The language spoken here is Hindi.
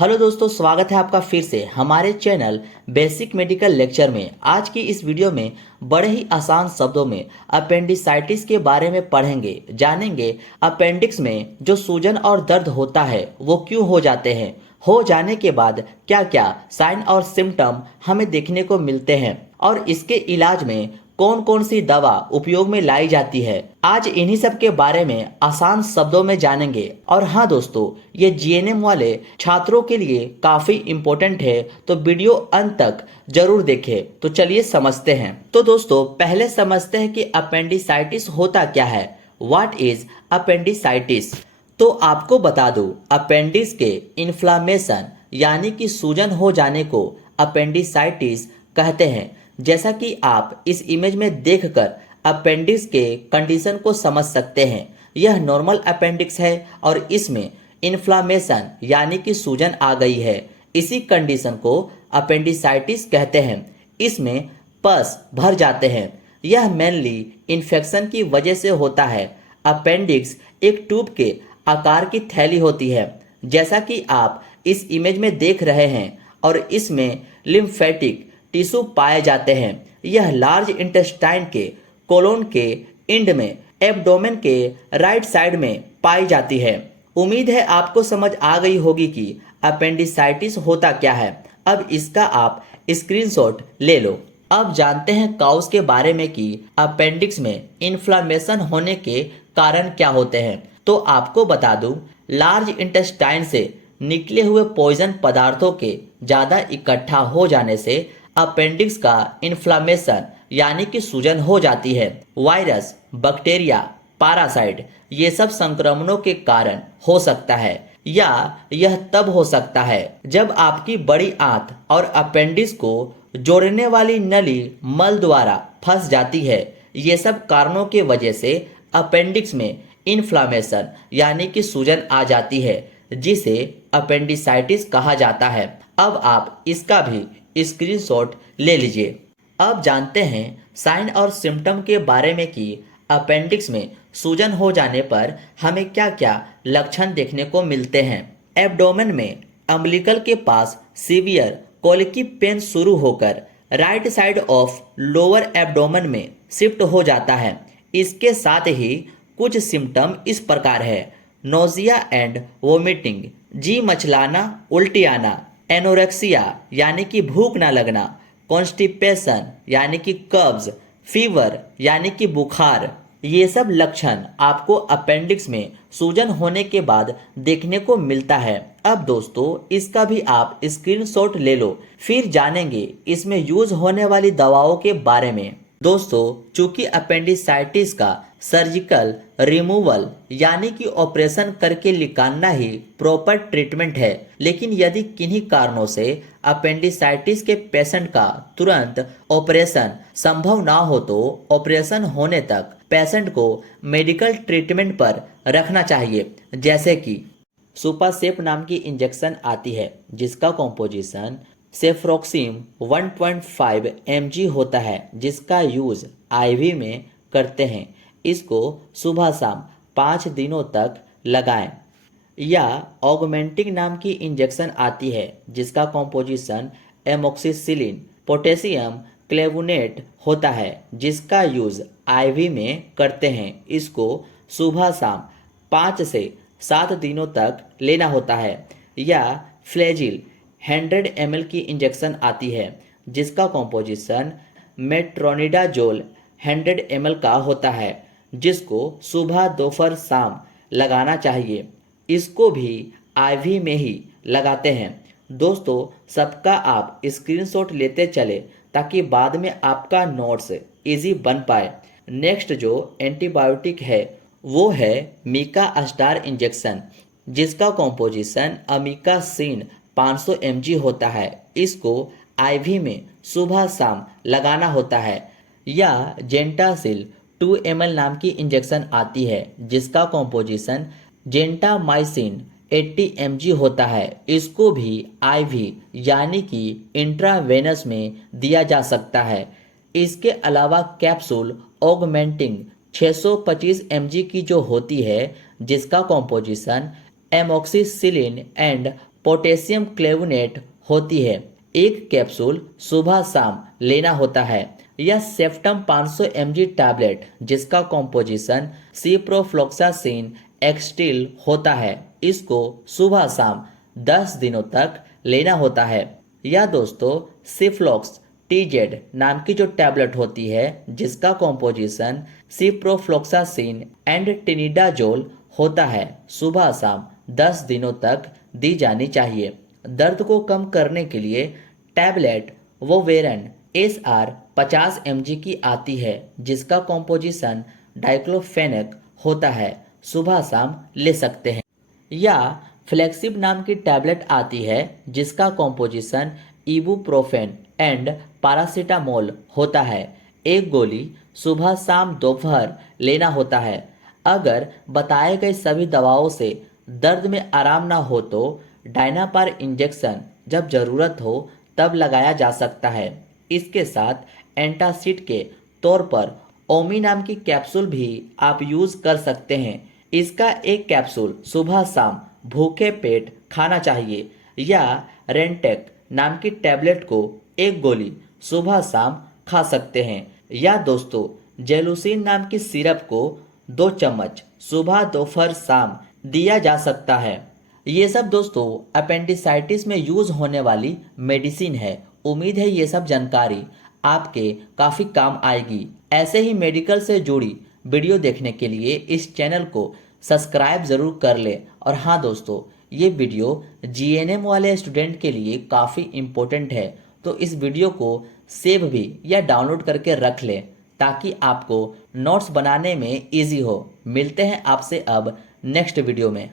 हेलो दोस्तों, स्वागत है आपका फिर से हमारे चैनल बेसिक मेडिकल लेक्चर में। आज की इस वीडियो में बड़े ही आसान शब्दों में अपेंडिसाइटिस के बारे में पढ़ेंगे, जानेंगे अपेंडिक्स में जो सूजन और दर्द होता है वो क्यों हो जाते हैं, हो जाने के बाद क्या क्या साइन और सिम्टम हमें देखने को मिलते हैं और इसके इलाज में कौन कौन सी दवा उपयोग में लाई जाती है। आज इन्हीं सब के बारे में आसान शब्दों में जानेंगे। और हाँ दोस्तों, ये जीएनएम वाले छात्रों के लिए काफी इम्पोर्टेंट है, तो वीडियो अंत तक जरूर देखें। तो चलिए समझते हैं। तो दोस्तों पहले समझते हैं कि अपेंडिसाइटिस होता क्या है। What is appendicitis? तो आपको बता दूं, अपेंडिक्स के इन्फ्लामेशन यानी कि सूजन हो जाने को अपेंडिसाइटिस कहते हैं। जैसा कि आप इस इमेज में देखकर अपेंडिक्स के कंडीशन को समझ सकते हैं। यह नॉर्मल अपेंडिक्स है और इसमें इन्फ्लामेशन यानी कि सूजन आ गई है। इसी कंडीशन को अपेंडिसाइटिस कहते हैं। इसमें पस भर जाते हैं। यह मेनली इन्फेक्शन की वजह से होता है। अपेंडिक्स एक ट्यूब के आकार की थैली होती है, जैसा कि आप इस इमेज में देख रहे हैं, और इसमें लिम्फेटिक टिश्यू पाए जाते हैं। यह लार्ज इंटेस्टाइन के कोलोन के एंड में एब्डोमेन के राइट साइड में पाई जाती है। उम्मीद है आपको समझ आ गई होगी कि अपेंडिसाइटिस होता क्या है। अब इसका आप स्क्रीनशॉट ले लो। अब जानते हैं काउस के बारे में कि अपेंडिक्स में इन्फ्लामेशन होने के कारण क्या होते हैं। तो आपको बता दूं, लार्ज इंटेस्टाइन से निकले हुए पॉइजन पदार्थों के ज्यादा इकट्ठा हो जाने से अपेंडिक्स का इन्फ्लामेशन यानी कि सूजन हो जाती है। वायरस, बैक्टीरिया, पैरासाइट ये सब संक्रमणों के कारण हो सकता है, या यह तब हो सकता है जब आपकी बड़ी आंत और अपेंडिक्स को जोड़ने वाली नली मल द्वारा फंस जाती है। ये सब कारणों के वजह से अपेंडिक्स में इन्फ्लामेशन यानी कि सूजन आ जाती है, जिसे अपेंडिसाइटिस कहा जाता है। अब आप इसका भी स्क्रीनशॉट ले लीजिए। अब जानते हैं साइन और सिम्टम के बारे में कि अपेंडिक्स में सूजन हो जाने पर हमें क्या क्या लक्षण देखने को मिलते हैं। एब्डोमेन में अम्बिलिकल के पास सीवियर कोलिकी पेन शुरू होकर right side of lower abdomen में शिफ्ट हो जाता है। इसके साथ ही कुछ सिम्टम इस प्रकार है: नोजिया एंड वोमिटिंग, जी मचलाना, उल्टी आना, एनोरेक्सिया यानी कि भूख ना लगना, कॉन्स्टिपेशन यानी कि कब्ज, फीवर यानी कि बुखार। ये सब लक्षण आपको अपेंडिक्स में सूजन होने के बाद देखने को मिलता है। अब दोस्तों इसका भी आप स्क्रीनशॉट ले लो, फिर जानेंगे इसमें यूज होने वाली दवाओं के बारे में। दोस्तों चूंकि अपेंडिसाइटिस का सर्जिकल रिमूवल यानी कि ऑपरेशन करके निकालना ही प्रॉपर ट्रीटमेंट है, लेकिन यदि किन्हीं कारणों से अपेंडिसाइटिस के पेशेंट का तुरंत ऑपरेशन संभव ना हो तो ऑपरेशन होने तक पेशेंट को मेडिकल ट्रीटमेंट पर रखना चाहिए। जैसे कि सुपासेप नाम की इंजेक्शन आती है, जिसका कॉम्पोजिशन सेफ्रोक्सिम 1.5 mg होता है, जिसका यूज आईवी में करते हैं। इसको सुबह शाम 5 दिनों तक लगाएं। या ऑगमेंटिंग नाम की इंजेक्शन आती है, जिसका कॉम्पोजिशन एमोक्सिसिलिन पोटेशियम क्लेवुनेट होता है, जिसका यूज आईवी में करते हैं। इसको सुबह शाम 5 से 7 दिनों तक लेना होता है। या फ्लेजिल 100 ml की इंजेक्शन आती है, जिसका कॉम्पोजिशन मेट्रोनिडाजोल 100 ml का होता है, जिसको सुबह दोपहर शाम लगाना चाहिए। इसको भी आईवी में ही लगाते हैं। दोस्तों सबका आप स्क्रीनशॉट लेते चले ताकि बाद में आपका नोट्स इजी बन पाए। नेक्स्ट जो एंटीबायोटिक है वो है मीका स्टार इंजेक्शन, जिसका कॉम्पोजिशन अमीकासिन 500 mg होता है। इसको आईवी में सुबह शाम लगाना होता है। या जेंटासिल 2 ml नाम की इंजेक्शन आती है, जिसका कॉम्पोजिशन जेंटामाइसिन 80 mg होता है। इसको भी आईवी यानी कि इंट्रावेनस में दिया जा सकता है। इसके अलावा कैप्सूल ऑगमेंटिंग 625 mg की जो होती है, जिसका कॉम्पोजिशन एमोक्सिसिलिन एंड पोटेशियम क्लेवनेट होती है। एक कैप्सूल सुबह शाम लेना होता है। यह सेप्टम 500 mg टैबलेट जिसका कॉम्पोजिशन सिप्रोफ्लोक्सासिन एक्सटिल होता है, इसको सुबह शाम 10 दिनों तक लेना होता है। या दोस्तों सिफ्लॉक्स टीजेड नाम की जो टैबलेट होती है जिसका कॉम्पोजिशन सिप्रोफ्लोक्सासिन एंड टिनिडाजोल होता है, सुबह शाम 10 दिनों तक दी जानी चाहिए। दर्द को कम करने के लिए टैबलेट वोवेरन SR 50 mg की आती है जिसका कॉम्पोजिशन डाइक्लोफेनेक होता है, सुबह शाम ले सकते हैं। या फ्लेक्सिब नाम की टैबलेट आती है जिसका कॉम्पोजिशन इबुप्रोफेन एंड पैरासीटामोल होता है। एक गोली सुबह शाम दोपहर लेना होता है। अगर बताए गए सभी दवाओं से दर्द में आराम ना हो तो डायनापार इंजेक्शन जब ज़रूरत हो तब लगाया जा सकता है। इसके साथ एंटासिड के तौर पर ओमी नाम की कैप्सूल भी आप यूज़ कर सकते हैं। इसका एक कैप्सूल सुबह शाम भूखे पेट खाना चाहिए। या रेंटेक नाम की टैबलेट को एक गोली सुबह शाम खा सकते हैं। या दोस्तों जेलुसिन नाम की सिरप को 2 चम्मच सुबह दोपहर शाम दिया जा सकता है। ये सब दोस्तों अपेंडिसाइटिस में यूज़ होने वाली मेडिसिन है। उम्मीद है ये सब जानकारी आपके काफ़ी काम आएगी। ऐसे ही मेडिकल से जुड़ी वीडियो देखने के लिए इस चैनल को सब्सक्राइब ज़रूर कर लें। और हाँ दोस्तों ये वीडियो GNM वाले स्टूडेंट के लिए काफ़ी इम्पोर्टेंट है, तो इस वीडियो को सेव भी या डाउनलोड करके रख लें ताकि आपको नोट्स बनाने में ईजी हो। मिलते हैं आपसे अब नेक्स्ट वीडियो में।